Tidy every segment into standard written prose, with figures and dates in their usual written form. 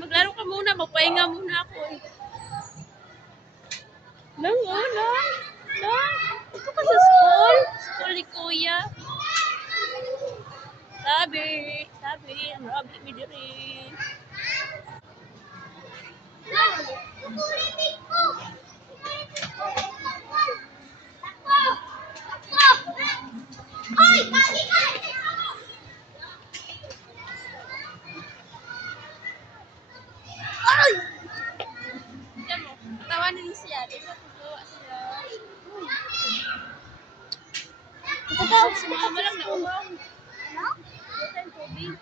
Maglaro ka muna, magpahinga muna ako eh. Lang. Ito ka sa school? School ni Kuya. Sabi, ang rabi mi diri. Tawanan mo siya. Tutuwa siya. Sumama lang na umang. Ano? Ito yung tubig.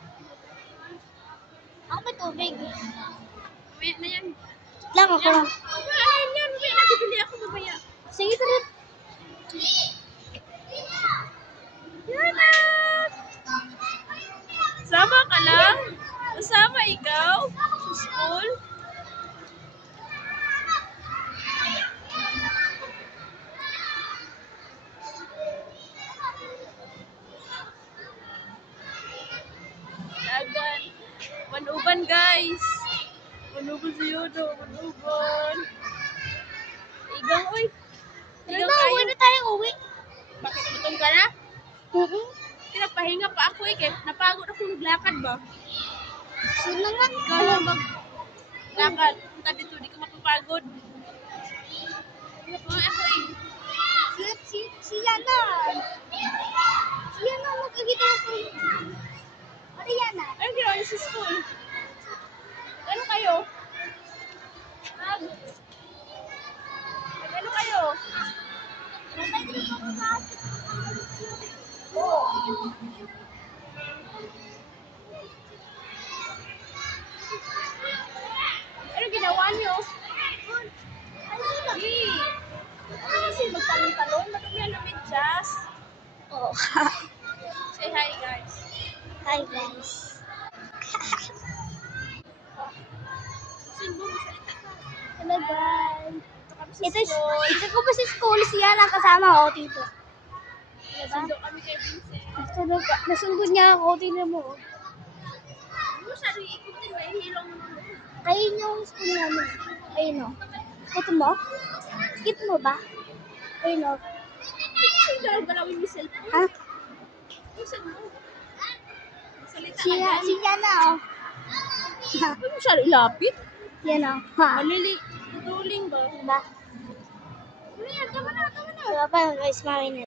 Ako may tubig. Mamaya na yan. Lang ako lang. Ano yan? Mamaya na, bibili ako mamaya. Sige, tara. Yana! Sama ka lang? Kasama ikaw? Sa school? Dagan. Manuban guys. Manuban si Yodo. Manuban. Igang uy. Igang Ano, kayo. uwi na tayo uwi. Bakit gutom ka na? Mm-hmm. Pa ako eh. Kaya napagod ako naglakad ba? Sino nga? Ikaw lang maglakad. Punta dito. Di ka mapapagod. Ako eh. Si Yana. Si Yana, magkakita na po. Ano Yana? Anong ginawa niyo sa school? Ano kayo? Ano kayo? Matay din ako sa atin. Ano ginawa niyo? Hey! Ano kasi magtalon-talon? Madumi ang lumidjas. Oh. Say hi guys. Hi guys. Simbo, masalita ka. Hello guys. Ito kami sa Ito school. ko ba si school si Yana kasama ko dito. Diba? Sundo kami kay Vincent. Nasundo niya ako, tingnan mo. Ano masyadong ikutin ba? Ihilong mo naman. Ayun yung school namin. Ayun o. Ito mo? Skip mo ba? Ayun o. Sino galawin mo cellphone? Ha? Isan mo. Masalita Si ka dyan. Yana o. Ha? Ano masyadong ilapit? Yan o. Ha? Tutuling ba? Diba? Ano yan? Tama na. Diba pa yung guys, mami